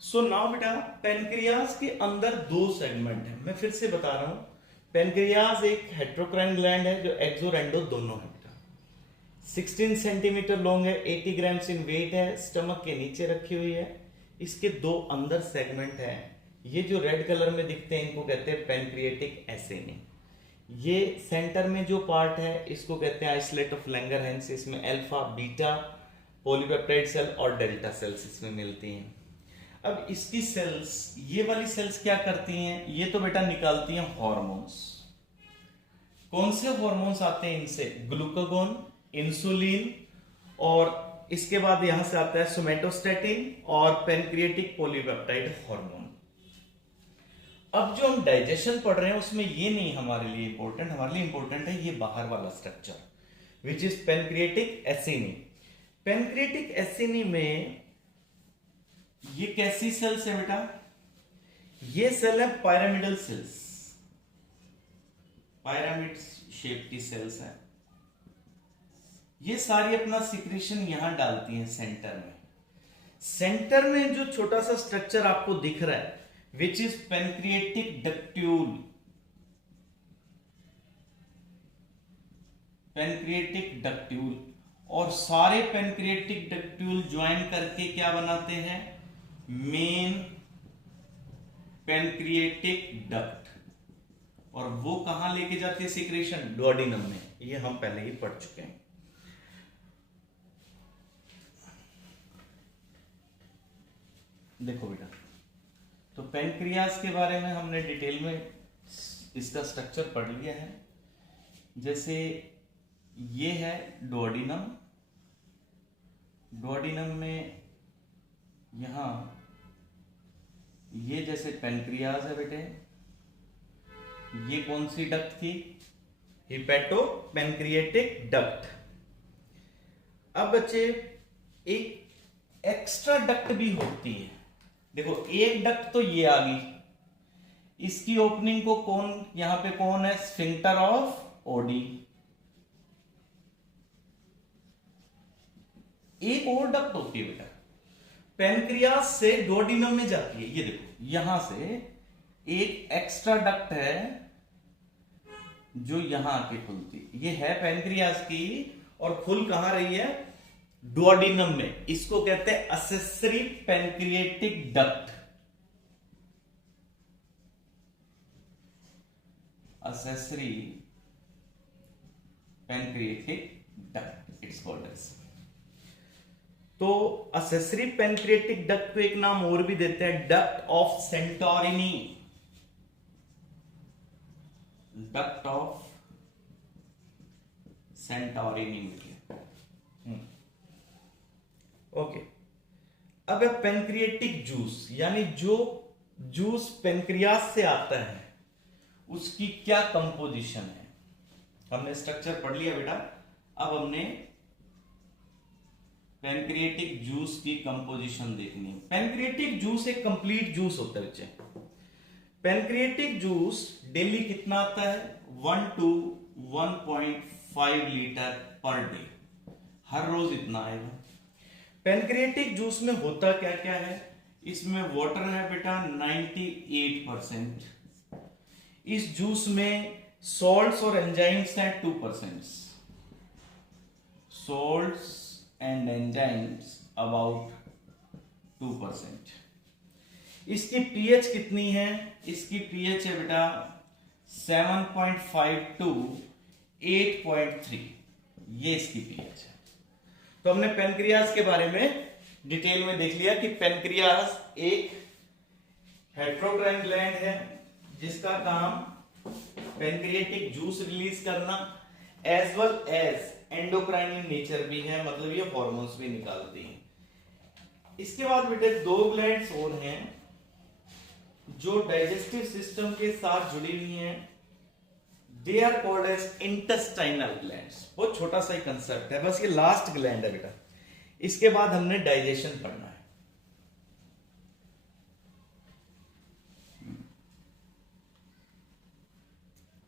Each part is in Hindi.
सो नाउ बेटा, पेनक्रियाज के अंदर दो सेगमेंट है। मैं फिर से बता रहा हूं, पेनक्रियाज एक हेट्रोक्राइन ग्लैंड है जो एक्सो एंडो दोनों है बेटा। 16 सेंटीमीटर लॉन्ग है, 80 ग्राम्स इन वेट है, स्टमक के नीचे रखी हुई है। इसके दो अंदर सेगमेंट है, ये जो रेड कलर में दिखते हैं इनको कहते हैं पेनक्रिएटिक एसेनी। ये सेंटर में जो पार्ट है इसको कहते हैं आइसोलेट ऑफ लैंगरहैंस। इसमें अल्फा बीटा पॉलीपेप्टाइड सेल और डेल्टा सेल्स इसमें मिलती हैं। अब इसकी सेल्स, ये वाली सेल्स क्या करती हैं? ये तो बेटा निकालती हैं हॉर्मोन्स। कौन से हॉर्मोन्स आते हैं इनसे? ग्लूकागोन, इंसुलिन, और इसके बाद यहां से आता है सोमेटोस्टेटिन और पेनक्रिएटिक पॉलीपेप्टाइड हार्मोन। अब जो हम डाइजेशन पढ़ रहे हैं उसमें ये नहीं हमारे लिए इंपॉर्टेंट, हमारे लिए इंपॉर्टेंट है ये बाहर वाला structure which is pancreatic acini. Pancreatic acini में ये कैसी सेल्स है बेटा? ये सेल है पायरामिडल सेल्स, पिरामिड शेप की सेल्स है। ये सारी अपना सिक्रेशन यहां डालती हैं सेंटर में। सेंटर में जो छोटा सा स्ट्रक्चर आपको दिख रहा है विच इज पेनक्रिएटिक डक्ट्यूल। पेनक्रिएटिक डक्ट्यूल, और सारे पेनक्रिएटिक डक्ट्यूल ज्वाइन करके क्या बनाते हैं? Main pancreatic duct. और वो कहां लेके जाते हैं सिक्रेशन? डुओडेनम में। ये हम पहले ही पढ़ चुके हैं। देखो बेटा, तो पेनक्रियाज के बारे में हमने डिटेल में इसका स्ट्रक्चर पढ़ लिया है। जैसे ये है डुओडेनम, डुओडेनम में यहां ये जैसे पेनक्रियाज है बेटे, ये कौन सी डक्ट थी? Hepato pancreatic duct. अब बच्चे एक एक्स्ट्रा डक्ट भी होती है। देखो एक डक्ट तो ये आ गई, इसकी ओपनिंग को कौन, यहां पे कौन है? Sphincter of OD. एक और डक्ट होती है बेटा, पेनक्रियाज से डुओडेनम में जाती है। ये देखो यहां से एक एक्स्ट्रा डक्ट है जो यहां आके खुलती है। ये है पेनक्रियाज की, और खुल कहां रही है? डुओडेनम में। इसको कहते हैं accessory pancreatic duct. Accessory pancreatic duct it's called as. तो असेसरी पेनक्रिएटिक डक्ट को एक नाम और भी देते हैं, duct of Santorini. Duct of Santorini. Okay, अब है पेनक्रिएटिक जूस, यानी जो जूस पेनक्रियाज से आता है उसकी क्या कंपोजिशन है। हमने स्ट्रक्चर पढ़ लिया बेटा, अब हमने पेनक्रिएटिक जूस की कंपोजिशन देखनी है। पेनक्रिएटिक जूस एक कंप्लीट जूस होता है बच्चे। पेनक्रिएटिक जूस डेली कितना आता है? 1 to 1.5 लीटर पर डे, हर रोज इतना आएगा। पेनक्रिएटिक जूस में होता क्या क्या है? इसमें वाटर है बेटा 98%। इस जूस में सॉल्ट्स और एंजाइम्स हैं 2%। Salts and enzymes about 2%। इसकी पीएच कितनी है? इसकी पीएच है बेटा 7.5 to 8.3। ये इसकी पीएच है। तो हमने पेनक्रियाज के बारे में डिटेल में देख लिया कि पेनक्रियाज एक हेट्रोक्राइन ग्लैंड है जिसका काम पेनक्रिएटिक जूस रिलीज करना as well as endocrine in nature भी है, मतलब ये हार्मोन्स भी निकालती हैं। इसके बाद बेटे दो ग्लैंड्स और हैं जो डाइजेस्टिव सिस्टम के साथ जुड़ी हुई हैं। They are called as intestinal glands. बहुत छोटा सा ही कंसेप्ट है, बस ये लास्ट ग्लैंड है बेटा। इसके बाद हमने डाइजेशन पढ़ना है।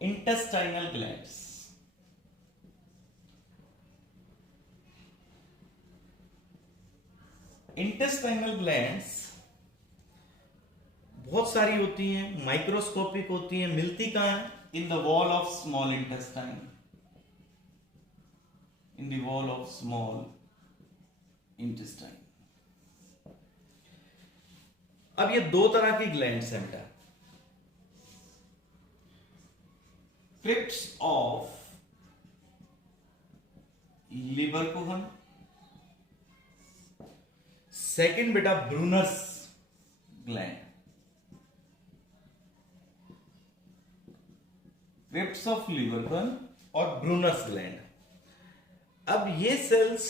इंटेस्टाइनल ग्लैंड्स, इंटेस्टाइनल ग्लैंड्स बहुत सारी होती हैं, माइक्रोस्कोपिक होती हैं, मिलती कहां है? In the wall of small intestine, in the wall of small intestine. अब ये दो तरह की ग्लैंड्स हैं बेटा, क्रिप्ट्स ऑफ लिबरकुहन, सेकंड बेटा ब्रूनर्स ग्लैंड, क्रिप्ट्स ऑफ लिबरकुहन और ब्रूनर्स ग्लैंड। अब ये सेल्स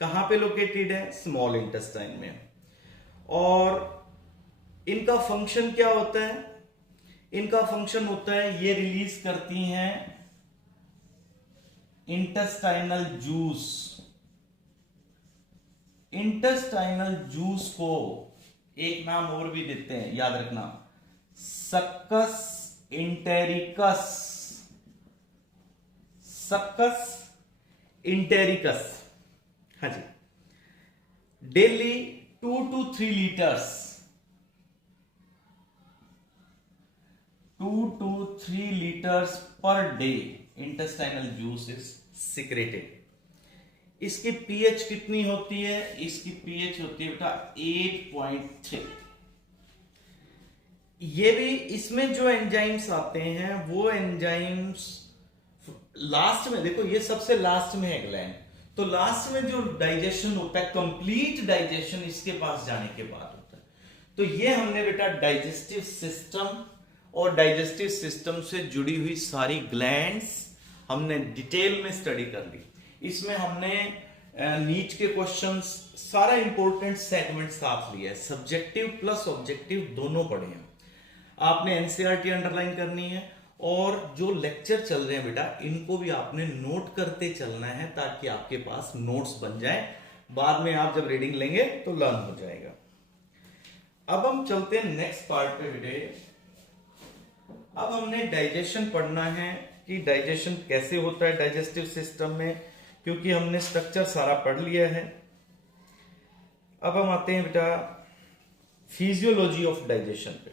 कहां पे लोकेटेड है? स्मॉल इंटेस्टाइन में। और इनका फंक्शन क्या होता है? इनका फंक्शन होता है ये रिलीज करती हैं इंटेस्टाइनल जूस। इंटेस्टाइनल जूस को एक नाम और भी देते हैं, याद रखना, सक्कस इंटेरिकस, सक्कस इंटेरिकस। हाँ जी, daily 2 to 3 litres, 2 to 3 litres per day intestinal juice is secreted. इसकी पीएच कितनी होती है? इसकी पीएच होती है बेटा 8.3। ये भी, इसमें जो एंजाइम्स आते हैं वो एंजाइम्स लास्ट में, देखो ये सबसे लास्ट में है ग्लैंड, तो लास्ट में जो डाइजेशन होता है, कंप्लीट डाइजेशन इसके पास जाने के बाद होता है। तो ये हमने बेटा डाइजेस्टिव सिस्टम और डाइजेस्टिव सिस्टम से जुड़ी हुई सारी ग्लैंड्स हमने डिटेल में स्टडी कर ली। इसमें हमने नीट के क्वेश्चंस, सारा इंपॉर्टेंट सेगमेंट साथ लिया है, सब्जेक्टिव प्लस ऑब्जेक्टिव दोनों पढ़े हैं। आपने एनसीईआरटी अंडरलाइन करनी है और जो लेक्चर चल रहे हैं बेटा इनको भी आपने नोट करते चलना है ताकि आपके पास नोट्स बन जाए, बाद में आप जब रीडिंग लेंगे तो लर्न हो जाएगा। अब हम चलते हैं नेक्स्ट पार्ट पे बेटे। अब हमने डाइजेशन पढ़ना है कि डाइजेशन कैसे होता है डाइजेस्टिव सिस्टम में, क्योंकि हमने स्ट्रक्चर सारा पढ़ लिया है। अब हम आते हैं बेटा फिजियोलॉजी ऑफ डाइजेशन पे।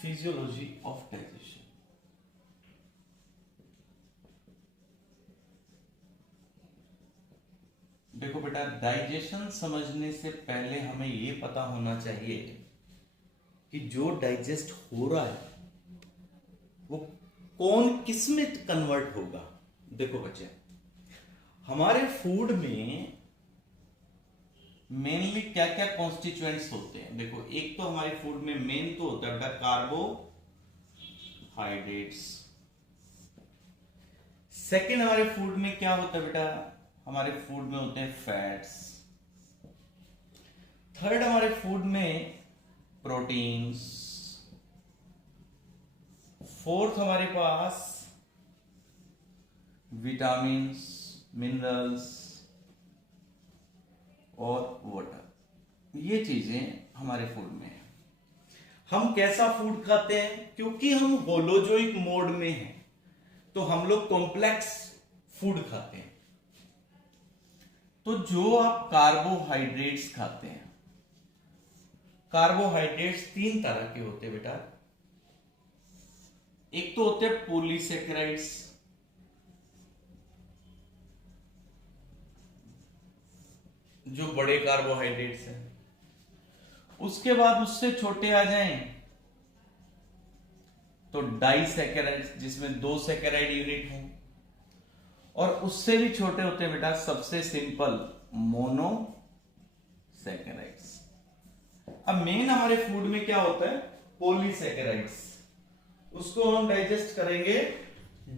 फिजियोलॉजी ऑफ डाइजेशन, देखो बेटा डाइजेशन समझने से पहले हमें यह पता होना चाहिए कि जो डाइजेस्ट हो रहा है वो कौन किस में कन्वर्ट होगा। देखो बच्चे, हमारे फूड में मेनली क्या क्या कॉन्स्टिट्यूएंट्स होते हैं? देखो, एक तो हमारे फूड में मेन तो होता है बेटा कार्बोहाइड्रेट्स। सेकेंड हमारे फूड में क्या होता है बेटा? हमारे फूड में होते हैं फैट्स। थर्ड हमारे फूड में प्रोटीन्स। फोर्थ हमारे पास विटामिन्स, मिनरल्स और वाटर। ये चीजें हमारे फूड में है। हम कैसा फूड खाते हैं? क्योंकि हम होलोजोइक मोड में हैं तो हम लोग कॉम्प्लेक्स फूड खाते हैं। तो जो आप कार्बोहाइड्रेट्स खाते हैं, कार्बोहाइड्रेट्स 3 तरह के होते हैं बेटा। एक तो होते हैं पॉलीसेकेराइड्स, जो बड़े कार्बोहाइड्रेट्स हैं। उसके बाद उससे छोटे आ जाएं तो डाइसेकेराइड्स, जिसमें 2 सेकेराइड यूनिट हैं। और उससे भी छोटे होते हैं बेटा सबसे सिंपल मोनोसेकेराइड्स। अब मेन हमारे फूड में क्या होता है? पॉलीसेकेराइड्स। उसको हम डाइजेस्ट करेंगे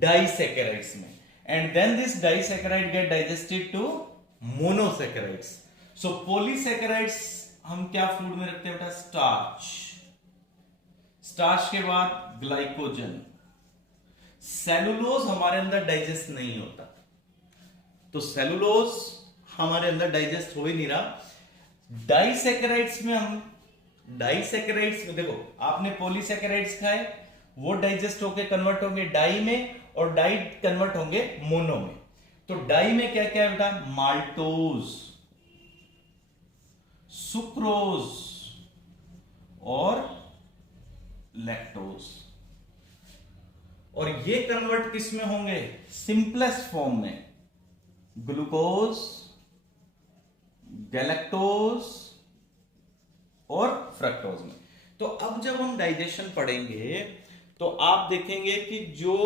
डाइसेकेराइड्स में, and then this disaccharide get digested to monosaccharides. So polysaccharides हम क्या फूड में रखते हैं बेटा? स्टार्च। स्टार्च के बाद ग्लाइकोजन। सेलुलोज हमारे अंदर डाइजेस्ट नहीं होता, तो सेलुलोज हमारे अंदर डाइजेस्ट हो ही नहीं रहा। डाइसेकेराइड्स में देखो, आपने पॉलीसेकेराइड्स खाए, वो डाइजेस्ट होके कन्वर्ट होंगे डाई में, और डाई कन्वर्ट होंगे मोनो में। तो डाई में क्या क्या है बेटा, माल्टोज, सुक्रोज और लैक्टोज। और ये कन्वर्ट किस में होंगे, सिंपलेस्ट फॉर्म में, ग्लूकोज, गैलेक्टोज और फ्रक्टोज में। तो अब जब हम डाइजेशन पढ़ेंगे तो आप देखेंगे कि जो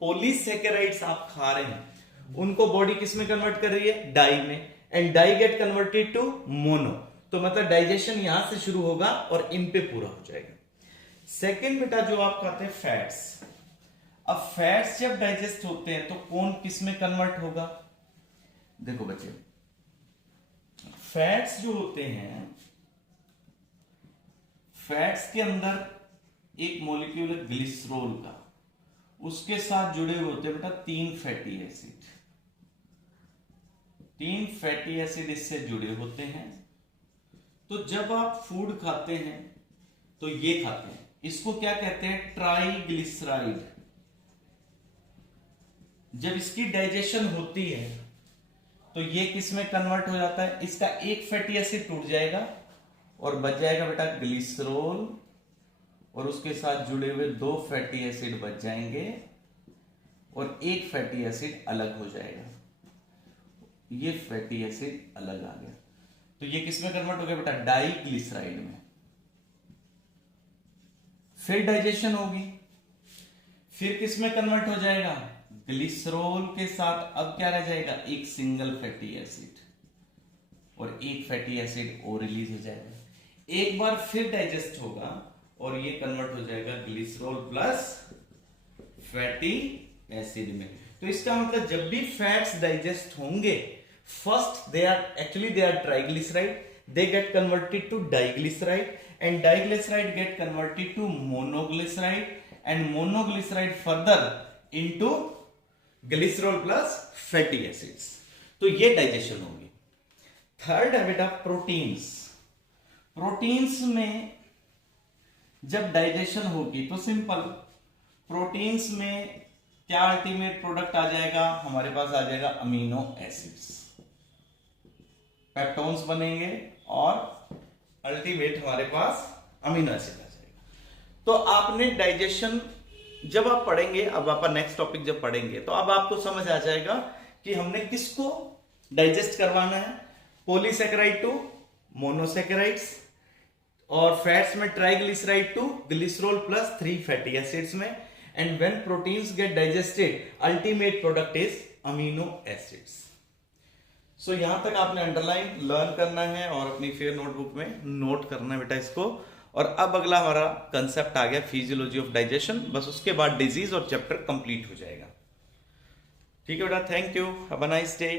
पॉलीसैकेराइड्स आप खा रहे हैं उनको बॉडी किस में कन्वर्ट कर रही है, डाई में, and di get converted to mono. तो मतलब डाइजेशन यहां से शुरू होगा और इन पे पूरा हो जाएगा। सेकेंड बेटा जो आप खाते हैं फैट्स, अब फैट्स जब डाइजेस्ट होते हैं तो कौन किस में कन्वर्ट होगा, देखो बच्चे, फैट्स जो होते हैं, फैट्स के अंदर एक मॉलिक्यूल है ग्लिसरॉल का, उसके साथ जुड़े हुए होते हैं बेटा 3 फैटी एसिड, 3 फैटी एसिड इससे जुड़े होते हैं। तो जब आप फूड खाते हैं तो ये खाते हैं, इसको क्या कहते हैं, ट्राइग्लिसराइड। जब इसकी डाइजेशन होती है तो ये किस में कन्वर्ट हो जाता है, इसका एक फैटी एसिड टूट जाएगा और बच जाएगा बेटा ग्लिसरॉल, और उसके साथ जुड़े हुए 2 फैटी एसिड बच जाएंगे और एक फैटी एसिड अलग हो जाएगा, ये फैटी एसिड अलग आ गया। तो ये किस में कन्वर्ट हो गया बेटा, डाइग्लिसराइड में। फिर डाइजेशन होगी, फिर किस में कन्वर्ट हो जाएगा, ग्लिसरॉल के साथ अब क्या रह जाएगा, एक सिंगल फैटी एसिड, और एक फैटी एसिड और रिलीज हो जाएगा। एक बार फिर डाइजेस्ट होगा और ये कन्वर्ट हो जाएगा ग्लिसरॉल प्लस फैटी एसिड में। तो इसका मतलब जब भी फैट्स डाइजेस्ट होंगे, first they are triglyceride, they get converted to diglyceride, and diglyceride get converted to monoglyceride, and monoglyceride further into glycerol plus fatty acids। तो ये डाइजेशन होगी। थर्ड है बेटा प्रोटीन्स। प्रोटीन्स में जब डाइजेशन होगी तो सिंपल, प्रोटीन्स में क्या अल्टीमेट प्रोडक्ट आ जाएगा, हमारे पास आ जाएगा अमीनो एसिड्स, पेप्टोन्स बनेंगे और अल्टीमेट हमारे पास अमीनो एसिड आ जाएगा। तो आपने डाइजेशन जब आप पढ़ेंगे, अब आप नेक्स्ट टॉपिक जब पढ़ेंगे तो अब आपको समझ आ जाएगा कि हमने किसको डाइजेस्ट करवाना है, पॉलीसैकेराइड टू मोनोसैकेराइड्स, और फैट्स में triglyceride to glycerol plus 3 fatty acids में, and when proteins get digested ultimate product is amino acids. So यहां तक आपने अंडरलाइन लर्न करना है और अपनी फेयर नोटबुक में नोट करना है बेटा इसको। और अब अगला हमारा कंसेप्ट आ गया फिजियोलॉजी ऑफ डाइजेशन, बस उसके बाद डिजीज और चैप्टर कंप्लीट हो जाएगा। ठीक है बेटा, thank you, have a nice day.